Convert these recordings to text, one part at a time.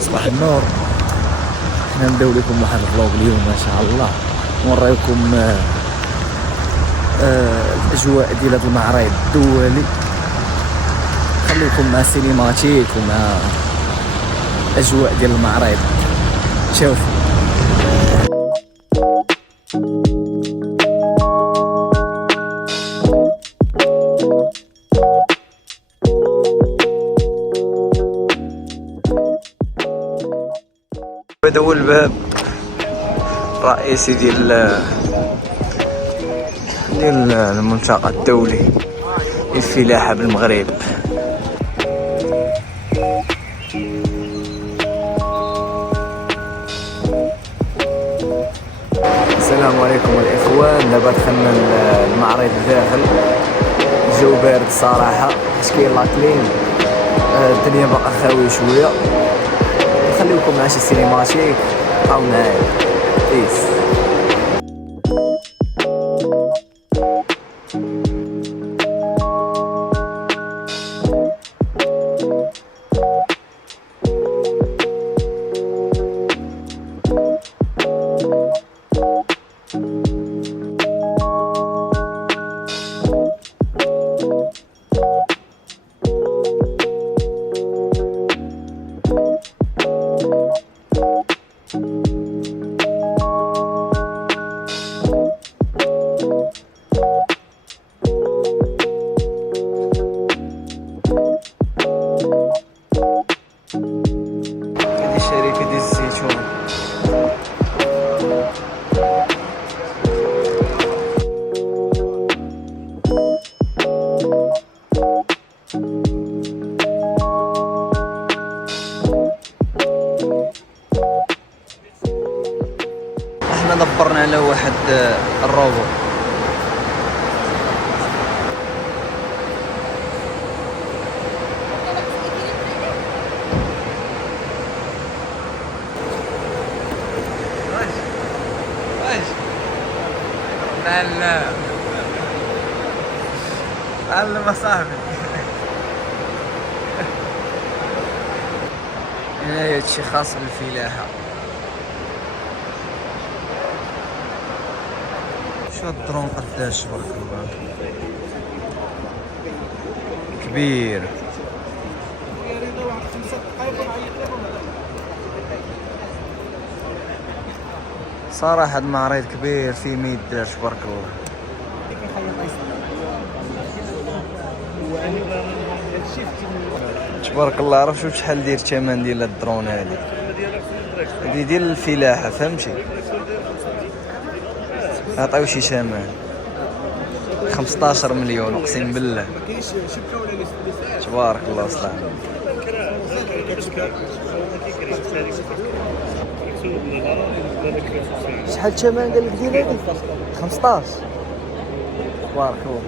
صباح النور. حنا نبداو لكم واحد الفلوق اليوم ما شاء الله، نوريكم الاجواء ديال هذا المعرض الدولي. خليكم مع السينماتيك ومع الاجواء ديال المعرض. شوفوا هذا هو الباب الرئيسي ديال الملتقى الدولي للفلاحة بالمغرب. السلام عليكم الاخوان. دابا دخلنا المعرض الداخل، الجو بارد الصراحه حيت كاين لاكليم، الدنيا باقا خاويه شويه. نخليوكم مع شي سينماتيك، بقاو معايا. بيس. شركة الزيتون. احنا دبرنا على واحد الروبو. علم صاحبي. هنا هادشي خاص بالفلاحة. شو الدرون قداش تبارك الله كبير. صراحة المعرض كبير فيه 100 دار تبارك الله. تبارك الله. عرف شو شحال داير الثمن ديال الدرون هادي ديال الفلاحة، فهمتي؟ عطيو شي ثمن 15 مليون اقسم بالله. تبارك الله صاحبي. شحال الثمن قال لك ديال هادي؟ 15. تبارك الله.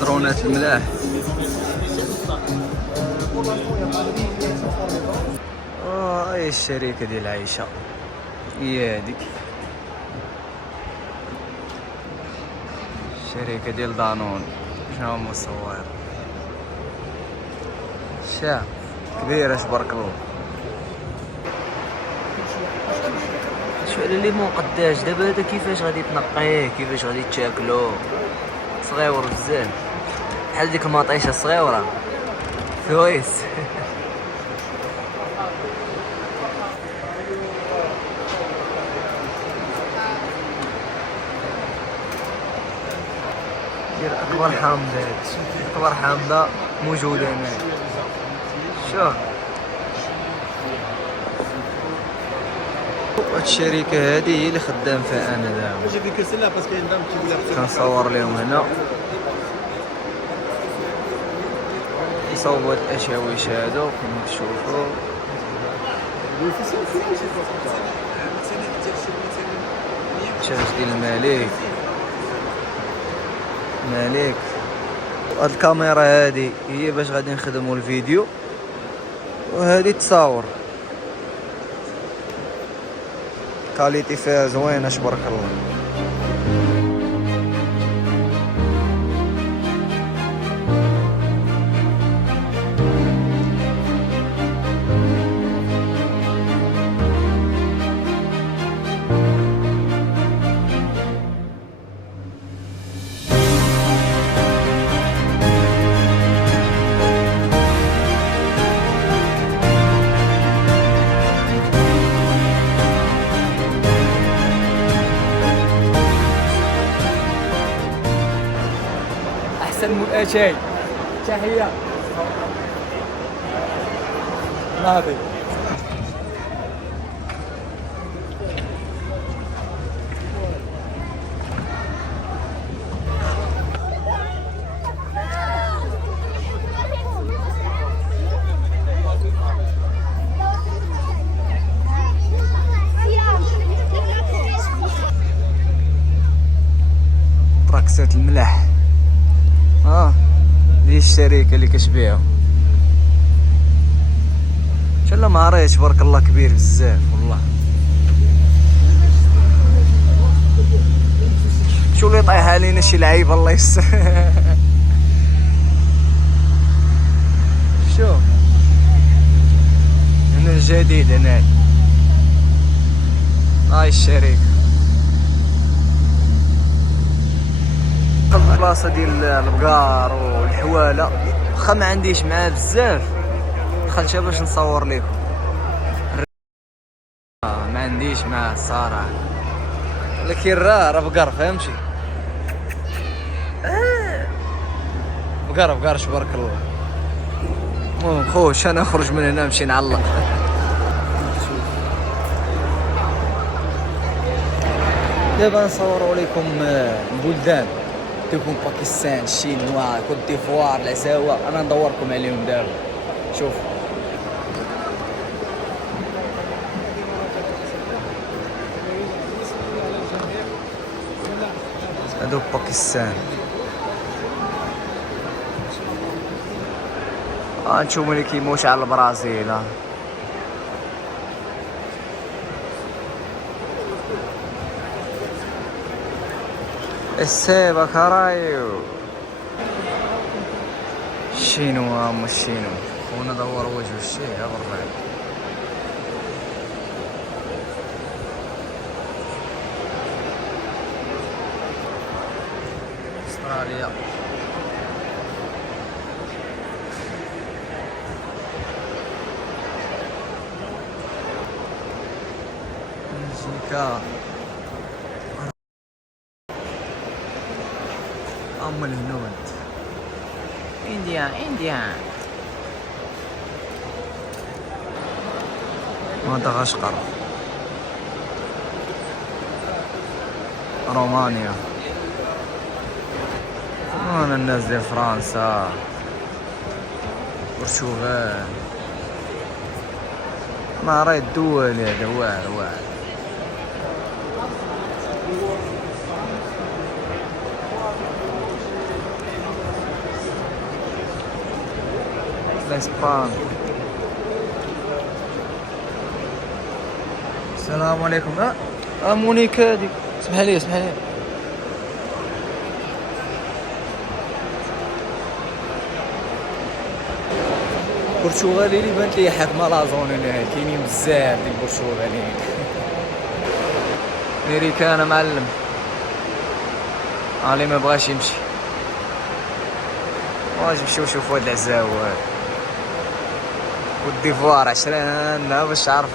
درونات الملاح. هاي الشركة ديال عايشة، هي هاديك الشركة ديال دانون. شنو مصور شا كبيرة تبارك الله. شو على ليمون قداش دابا هذا؟ كيفاش غادي تنقيه؟ كيفاش غادي تاكلو؟ صغيور بزاف بحال ديك المطيشه الصغيره كويس. دير اكبر حامضات، اكبر حامضه موجوده هنا. شوف هاد الشركه هادي هي اللي خدام فيها انا دابا. كنصور لهم هنا، يصوبوا هاد الاشاويش هادو كما تشوفوا. الشاش ديال الملك. هاد الكاميرا هادي هي باش غادي نخدموا الفيديو، وهادي تصاور. كاليتي فيها زوينه تبارك الله. شاي تحية ناضي. طراكسات الملاح دي الشركة اللي كتبيعهم. ان شاء الله ما عريتش، تبارك الله كبير بزاف والله. شو اللي طايح علينا شي لعيب الله يستر. شوف هنا الجديد هنايا هاي الشركة. البلاصة ديال البقار والحوالة واخا ما عنديش معاه بزاف، دخلتها باش نصور لكم. ما عنديش معاه الصراحة، ولكن راه بقر فهمتي. بقر تبارك الله. المهم خوش انا نخرج من هنا نمشي نعلق. دابا نصوروا لكم بلدان تكون باكستان، الشينوا، كوت ديفوار، العزاوة. انا ندوركم عليهم دابا. شوف هادو باكستان. نشوفوا اللي كيموت على البرازيل. السيبة كرايو الشينوا الشينوا. خونا دور وجه الشي يا برا. استراليا بلجيكا الهنود انديا مدغشقر رومانيا. هنا الناس ديال فرنسا برتغال. ما راه الدول هذا واعر. اسبان. السلام عليكم. مونيك هادي. اسمح لي برتغالي اللي بانت لي حاكمه لازون هنا. كاينين بزاف ديال البرتغاليين. امريكان معلم علي ما بغاش يمشي. واش نمشيو نشوفو هاد العزاوات. كوت ديفوار 20 باش تعرف.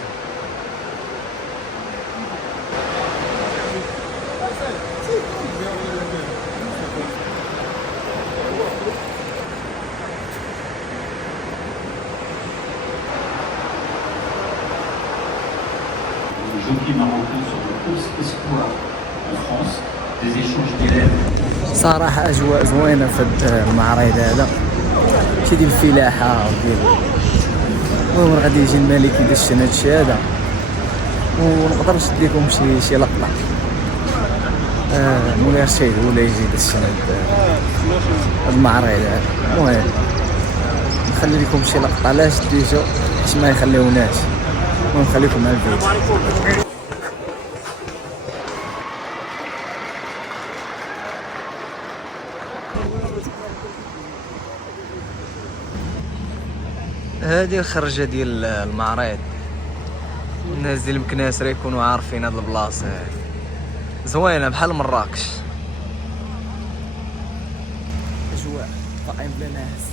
jockey marocain sur le course Espoir en France, des échanges d'élèves. صراحة أجواء زوينة في المعرض هذا، شي ديال الفلاحة وديال. المهم غادي يجي الملك يدشن هادشي هذا، ونقدر نشد لكم شي لقطة. مولاي الشيخ ولا يجي يدشن هاد المعرض هذا. المهم نخلي لكم شي لقطة. علاش ديجا باش ما يخليوناش. المهم خليكم مع الفيديو. هذه الخرجة ديال المعرض. الناس ديال المكناسرة يكونوا عارفين هاد البلاصة زوينة بحال مراكش. أجواء طائم بلا ناس.